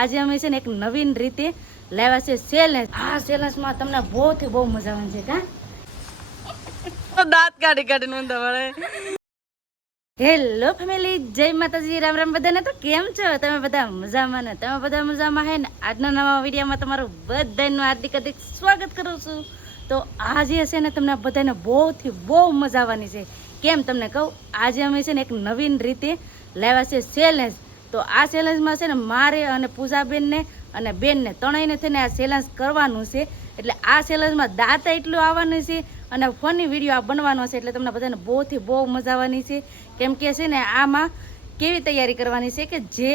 આજે અમે છે ને એક નવીન રીતે લાવ્યા છે ચેલેન્જ. આ ચેલેન્જમાં તમને બહુ મજા આવે છે. કા દાંત કાઢી કાઢીને ઊંધા વળે. હેલો ફેમિલી, જય માતાજી, રામ રામ બધાને. તો કેમ છો તમે બધા? મજામાં ને? તમે બધા મજામાં હે ને? આજના નવા વિડીયોમાં તમારું બધાનું હાર્દિક સ્વાગત કરું છું. તો આજે છે ને તમને બધાને બહુ મજા આવવાની છે. કેમ તમને કહું, આજે અમે છે ને એક નવીન રીતે લાવ્યા છે ચેલેન્જ. તો આ ચેલેન્જમાં છે ને મારે અને પૂજાબેનને અને બેનને ત્રણેયને થઈને આ ચેલેન્જ કરવાનું છે. એટલે આ ચેલેન્જમાં દાંત એટલું આવવાનું છે અને ફની વિડીયો આ બનવાનો છે. એટલે તમને બધાને બહુ મજા આવવાની છે. કેમ કે છે ને આમાં કેવી તૈયારી કરવાની છે કે જે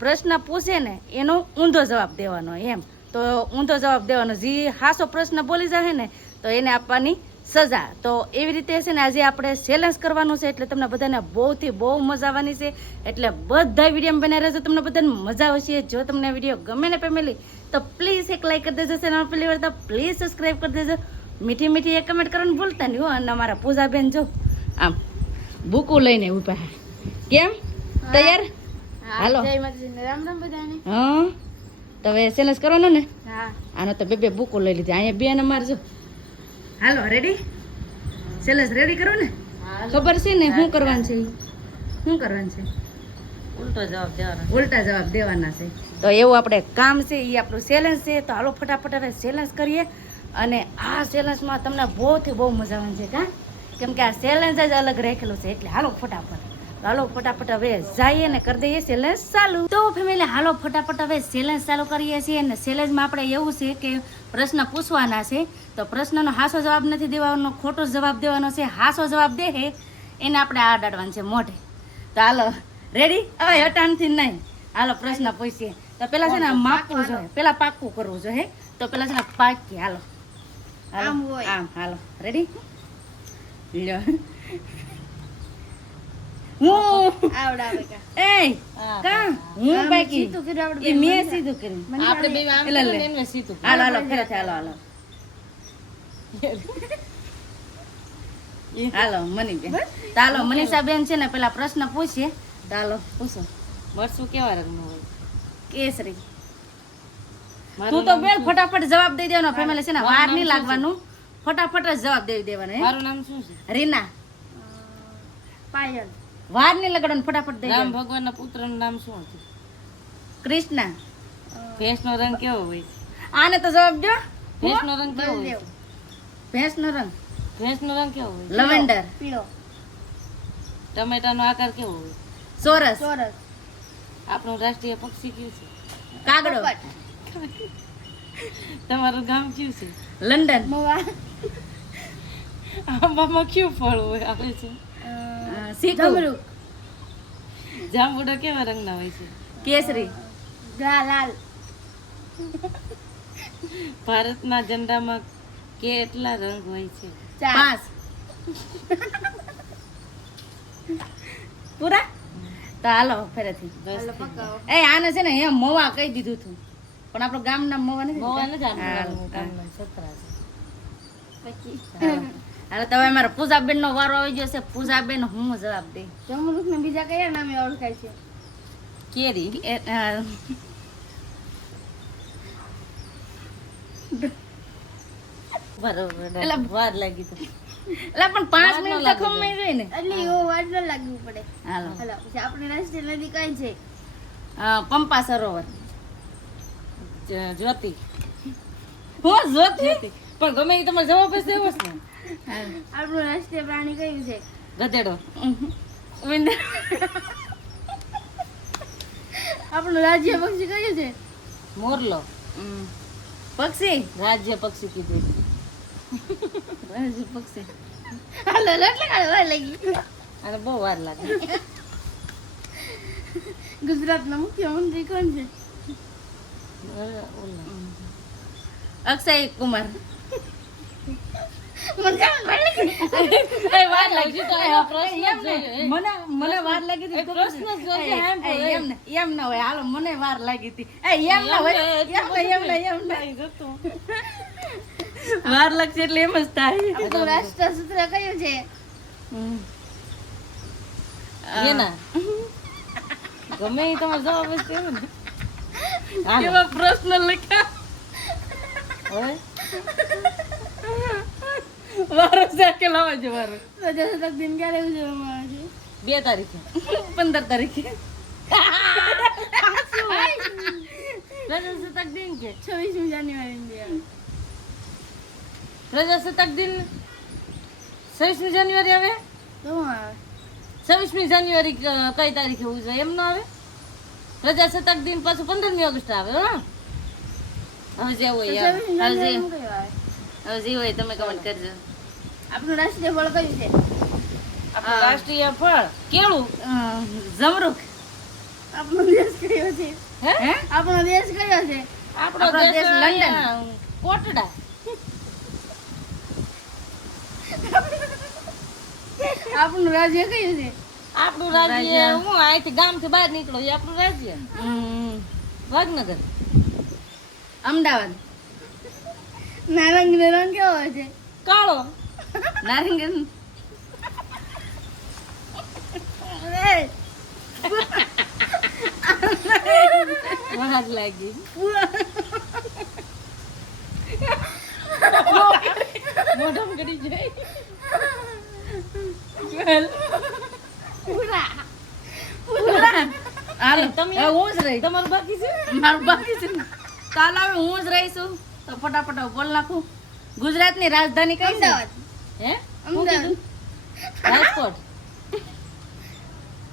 પ્રશ્ન પૂછે ને એનો ઊંધો જવાબ દેવાનો એમ. તો ઊંધો જવાબ દેવાનો, જે હાસો પ્રશ્ન બોલી જાય ને તો એને આપવાની સજા. તો એવી રીતે છે ને આજે આપણે ચેલેન્જ કરવાનું છે. એટલે તમને બધાને બહુ મજા આવવાની છે. એટલે બધા વિડીયો બને રહેજો, તમને બધાને મજા આવશે. જો તમને વિડીયો ગમે ને ફેમિલી તો પ્લીઝ એક લાઈક કરી દેજો. ચેનલ પહેલી વાર તો પ્લીઝ સબસ્ક્રાઈબ કરી દેજો. મીઠી એક કમેન્ટ કરવાનું ભૂલતા નહીં હો. અને અમારા પૂજાબેન જો આમ બુકો લઈને ઉભા. કેમ તૈયાર? હાલો, રામ રામ બધાને. હા તો હવે ચેલેન્જ કરવાનો ને. હા, આનો તો બે બુકો લઈ લીધી. અહીંયા બે ને મારજો. હાલો, રેડી? ચેલેન્જ રેડી કરો ને? ખબર છે ને શું કરવાનું છે? શું કરવાનું છે? ઉલટા જવાબ દેવાના છે. તો એવું આપણે કામ છે, એ આપણું ચેલેન્જ છે. તો હાલો ફટાફટ હવે ચેલેન્જ કરીએ. અને આ ચેલેન્જમાં તમને બહુ મજા આવવાની છે. કા કેમ કે આ ચેલેન્જ જ અલગ રાખેલું છે. એટલે હાલો ફટાફટ હવે જઈએ ને કરી દઈએ ચેલેન્જ ચાલુ. તો ફેમિલી હાલો ફટાફટ હવે ચેલેન્જ ચાલુ કરીએ છીએ. અને ચેલેન્જમાં આપણે એવું છે કે પ્રશ્ન પૂછવાના છે. તો પ્રશ્નનો હાસો જવાબ નથી દેવાનો, ખોટો જવાબ દેવાનો છે. હાસો જવાબ દે એને આપણે આડાડવાનું છે મોઢે. તો હાલો રેડી? હવે હટાણથી નહીં. હાલો પ્રશ્ન પૂછીએ. તો પેલા છે ને માપવું જોઈએ, પેલા પાક્કું કરવું જોઈએ. તો પેલા છે ને પાકી. હાલો આમ હાલો રેડી? મનીષા બેન છે ને પેલા પ્રશ્ન પૂછીએ. ચાલો પૂછો. મરચું કેવા રંગનું હોય? કેસરી. તું તો બેન ફટાફટ જવાબ દઈ દેવાનો. ફેમિલી છે ને વાર નહીં લાગવાનું, ફટાફટ જ જવાબ દઈ દેવાનો. મારું નામ શું છે? રીના. પાયલ. વાર નહીં લગાડવાનું, ફટાફટ દઈ. રામ ભગવાનના પુત્રનું નામ શું હતું? કૃષ્ણ. ભેંસનો રંગ કેવો હોય? આને તો જવાબ દો. ભેંસનો રંગ કેવો હોય? ભેંસનો રંગ કેવો હોય? લવેન્ડર. પીળો. ટમેટાનો આકાર કેવો હોય? ચોરસ. આપણું રાષ્ટ્રીય પક્ષી કયું છે? કાગડો. તમારું ગામ કયું છે? લંડન. આંબામાં કયું ફળ હોય આવે છે? જાંબુ. જાંબુડા કેવા રંગના હોય છે? કેસરી. લાલ. ભારતના ઝંડામાં કેટલા રંગ હોય છે? 5. પૂરા? તો હાલો ફેરેથી. આને છે ને એમ મવા કહી દીધું હતું, પણ આપણું ગામ નામ મવા નથી. હાલો તો હવે મારા પૂજાબેન નો વારો આવી ગયો છે. પૂજાબેન હું જવાબ દઈ. જમરૂખ ને બીજા કયા નામે ઓળખાય છે? કેરી. બરોબર વાર લાગી તો એટલે પણ 5 મિનિટ તો ખમે જોઈએ ને. એટલે એવો વાર ન લાગવું પડે. હાલો પછી આપણી રાષ્ટ્રીય નદી કઈ છે? પંપા સરોવર. જ્યોતિ. હું જ્યોતિ પણ ગમે એ તમારે જવાબ હશે એવો છે. આપણું રાષ્ટ્રીય પ્રાણી કયું છે? ગધેડો. આપણું રાજ્ય પક્ષી કયું છે? મોરલો. પક્ષી રાજ્ય પક્ષી કીધું. રાજ્ય પક્ષી. હાલો વાર લાગી. અને બહુ વાર લાગે. ગુજરાતના મુખ્યમંત્રી કોણ છે? અક્ષય કુમાર. મને વાર લાગી તો મને વાર લાગી હતી. પ્રશ્ન એમ ના હોય. હાલો મને વાર લાગી હતી. એમ ના હોય. વાર લાગશે એટલે એમ જ થાય. રાષ્ટ્ર સૂત્ર કયું છે? ગમે એ તમારે જવાબ હશે ને. કેવા પ્રશ્ન લખ્યા હવે વારો સાકે લાવે છે વારો પ્રજાસત્તાક દિન ક્યારે ઉજવવામાં આવે છે? 2 તારીખે 15 તારીખે પ્રજાસત્તાક દિન કે 26મી જાન્યુઆરી ઇન્ડિયા. પ્રજાસત્તાક દિન 26મી જાન્યુઆરી આવે. તો હું આવે 26મી જાન્યુઆરી કઈ તારીખે ઉજવાય એમ ન આવે? પ્રજાસત્તાક દિન પાછું 15મી ઓગસ્ટ આવે. હા હવે જે હોય તો 26મી હવે જે જાન્યુઆરીમાં કયું આવે? હવે જે હોય તમે કમેન્ટ કરજો. આપણું રાષ્ટ્રીય ફળ કયું છે? આપણું રાષ્ટ્રીય ફળ કેળું. જમરૂખ. આપણો દેશ કયો છે? હે આપણો દેશ કયો છે? આપણો આપણો દેશ દેશ લંડન. કોટડા. આપણું રાજ્ય કયું છે? આપણું રાજ્ય હું અહીંથી ગામથી બહાર નીકળો એ આપણું રાજ્ય. વડનગર. અમદાવાદ. નારંગીનો રંગ કેવો હોય છે? કાળો. નારંગી. વાર લાગી. મોઢામાં ગળી જાય. હાલો તમે હવે હું જ રહી તમારું બાકી છે. મારું બાકી છે ને. ચાલો હવે હું જ રહીશું તો ફટાફટ હવે બોલ નાખું. ગુજરાતની રાજધાની કઈ છે? અમદાવાદ. હે અમદાવાદ. રાજકોટ.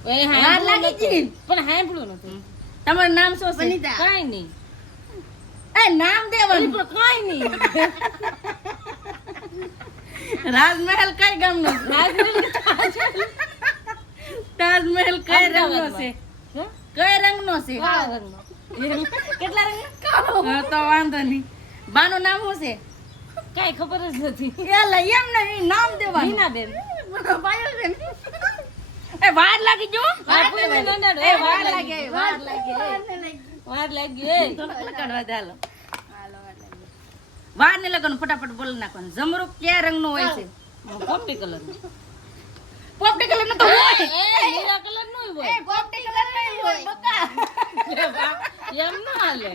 એ વાર હાંભળ્યું લાગી નતું. ગઈ. પણ હાંભળ્યું નતું. તમારું નામ શું છે? વનિતા. કાંઈ નહીં. એ નામ દેવાનું. પણ કાંઈ નહીં. રાજમહેલ કઈ ગામનો છે? તાજમહેલ કઈ રંગનો છે? હે? કઈ રંગનો છે? કાળા રંગનો. કેટલા રંગ? હા, તો વાંધો નહીં. બાનું નામ શું છે? કાંઈ ખબર જ નથી. એલા, એમ નહીં, નામ દેવાનું. મીનાબેન. પાયલબેન. એ વાર લાગી જો. વાર પૂરી નંદાડો. એ વાર લાગે, વાર લાગે. વાર લાગી. એ. પકડવા દે, હાલો. વાર ને લગન ફટાફટ બોલી નાખવાનું. જમરૂખ કયા રંગનો હોય છે? પોપટી કલર. પોપટી કલરનો તો હોય. લીલા કલર નો હોય. પોપટી કલર નહીં હોય, બકા. એમ ન હાલે.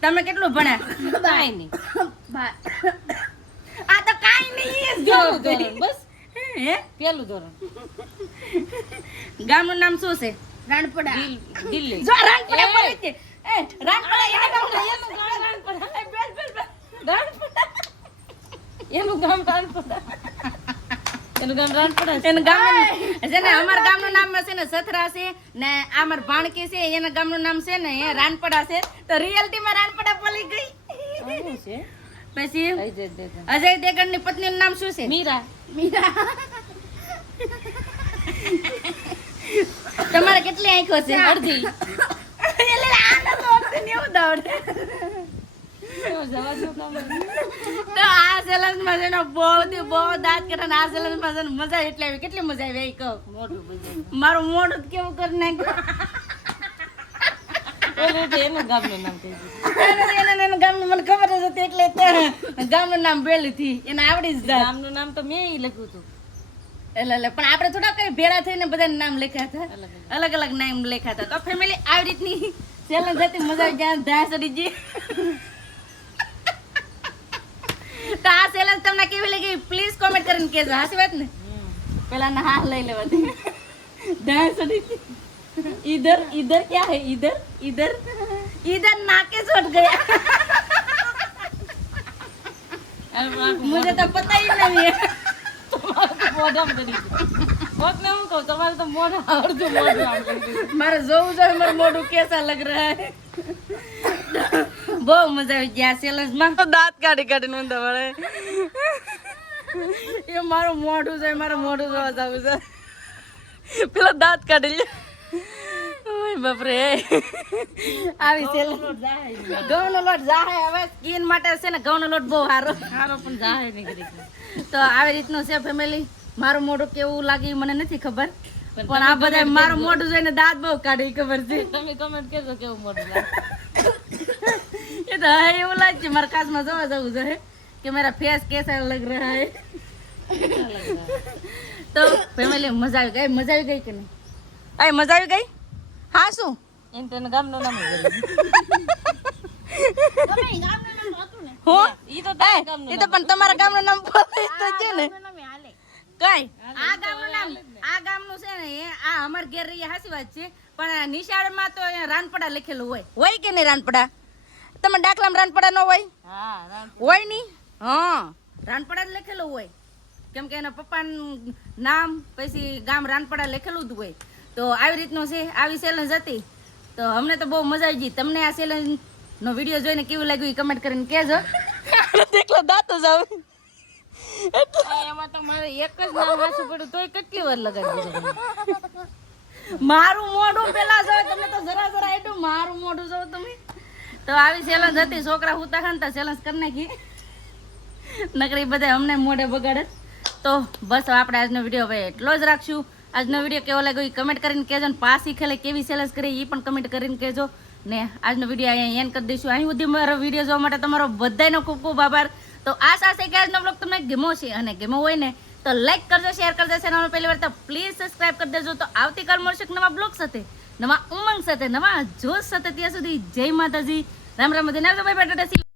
તમે કેટલું ભણ્યા? કાંઈ નહીં. આ તો કાઈ નહીં પેલું ધોરણ. બસ હે? પેલું ધોરણ. ગામનું નામ શું છે? રાણપડા. દિલ્હી. જો રાણપડા પડી છે. એ રાણપડા એના ગામનું. એનું ગામ રાણપડા. એનું ગામ રાણપડા છે. એનું ગામનું છે ને અમારા ગામનું નામ છે ને સથરા છે ને આ અમાર ભાણકી છે એના ગામનું નામ છે ને એ રાણપડા છે તો રિયલ્ટી માં રાણપડા પડી ગઈ. આવું છે. પછી લઈ જઈ દેતા. અજય દેવગણ ની પત્ની નું નામ શું છે? મીરા. મીરા. તમારે કેટલી આંખો છે? અડધી. એટલે આને તો અડધી નહીં ઉડાવડે. જવા દો કામ. તો આ ચેલેન્જ માં છે ને બહુ દાંત કરે ને આ ચેલેન્જ માં છે ને મજા એટલે આવી. કેટલી મજા આવી એ કહો. મોઢું બજાય. મારું મોઢું કેવું કરી નાખ્યું. ઓલું તો એનું ગામનું નામ કહી દીધું. એના ગામનું મને ખબર જ હતી એટલે ત્યાં ગામનું નામ બેલી થી એને આવડી જ જાય. ગામનું નામ તો મેં ઈ લખ્યું હતું. એટલે પણ આપણે થોડા કઈ ભેળા થઈને બધા નામ લખ્યા હતા. અલગ અલગ. અલગ અલગ નામ લખ્યા હતા. તો ફેમિલી આવી રીતની ચેલેન્જ હતી. મજા આવી જાય. ધા ચડી ગઈ. તો આ ચેલેન્જ તમને કેવી લાગી પ્લીઝ કોમેન્ટ કરીને કહેજો. હાચી વાત ને? પેલા ના હા લઈ લેવાથી ધા ચડી ગઈ. इधर इधर क्या है? इधर इधर इधर नाके चढ़ गया. मुझे तो पता ही नहीं है. તમારે તો મોઢામાં ચડી ગયું. કોકને હું કહું તમારે તો મોઢા અડધું મોઢું આમ કરી દીધું. मारे जोऊ जो मारे मोडू कैसा लग रहा है. બહુ મજા આવી ગયા ચેલેન્જ માં. તો દાંત કાઢી કાઢી નોંધા વળે. એ મારું મોઢું છે, મારું મોઢું જોવા જાવું છે. પેલા દાંત કાઢી લે. ઓય બાપરે. આવી ચેલેન્જ. ઘઉંનો લોટ જાહે હવે સ્કિન માટે છે ને ઘઉંનો લોટ બહુ સારો. હારો પણ જાહે નીકળી ગયો. તો આવી રીતનું છે ફેમિલી. મારું મોઢું કેવું લાગે મને નથી ખબર પણ આ બધા મારું મોઢું જોઈને દાંત બહુ કાઢી ખબર છે. તમે કમેન્ટ કરજો કેવું મોઢું લાગે. એ તો હા એવું લાગે છે. મારા કાચમાં જોવા જવું જોઈએ કે મારા ફેસ કેસા લગ રહા હે. તો ફેમિલી મજા આવી ગઈ. મજા આવી ગઈ કે નહીં? આ મજા આવી ગઈ. હા શું એમ તને ગામનું નામ જ બોલી. તમે ગામનું નામ હતું ને હું ઈ તો તારા ગામનું એ તો પણ તમારા ગામનું નામ બોલે તો છે ને ગામનું નામ હાલે કઈ આ ગામનું નામ આ ગામનું છે ને આ અમાર ઘેર રહી હાસી વાત છે પણ નિશાળમાં તો અહીંયા રાનપડા લખેલું હોય કે નહીં રાનપડા તમે દાખલામાં રાનપડા ન હોય હા રામ હોય નહીં હા રાનપડા જ લખેલું હોય કેમ કે એના પપ્પાનું નામ પછી ગામ રાનપડા લખેલું જ હોય તો આવી રીતનું છે આવી ચેલેન્જ હતી તો અમને તો બહુ મજા આવી ગઈ તમને આ ચેલેન્જ નો વિડીયો જોઈને કેવું લાગ્યું એ કમેન્ટ કરીને કહેજો દેખલો દાંતો જાવ એમાં તો મારે એક જ નામ હાસું પડ્યું તોય કેટલી વાર લગાડી દીધું. મારું મોઢું પેલા જોવે તમે તો જરા જરા આટલું મારું મોઢું જોવો તમે તો આવી ચેલેન્જ હતી છોકરા હુતા ખાનતા ચેલેન્જ કરી નાખી નકરી બધા અમને મોઢે બગાડે તો બસ હવે આપણે આજનો વિડીયો હવે એટલો જ રાખશું આજનો વિડીયો કેવો લાગ્યો એ કમેન્ટ કરીને કહેજો ને પાછી ખેલે કેવી ચેલેન્જ કરી એ પણ કમેન્ટ કરીને કહેજો ને આજનો વિડીયો અહીંયા એન્ડ કરી દઈશું અહીં સુધી મારો વિડીયો જોવા માટે તમારો બધાનો ખૂબ ખૂબ આભાર તો આશા છે કે આજનો બ્લોગ તમને ગમ્યો છે અને ગમ્યો હોય ને તો લાઈક કરજો શેર કરજો ચેનલ પહેલી વાર તો પ્લીઝ સબસ્ક્રાઇબ કરી દેજો તો આવતીકાલ મળશે એક નવા બ્લોગ સાથે નવા ઉમંગ સાથે નવા જોશ સાથે ત્યાં સુધી જય માતાજી રામ રામ બધાને આવજો bye bye Tata C you.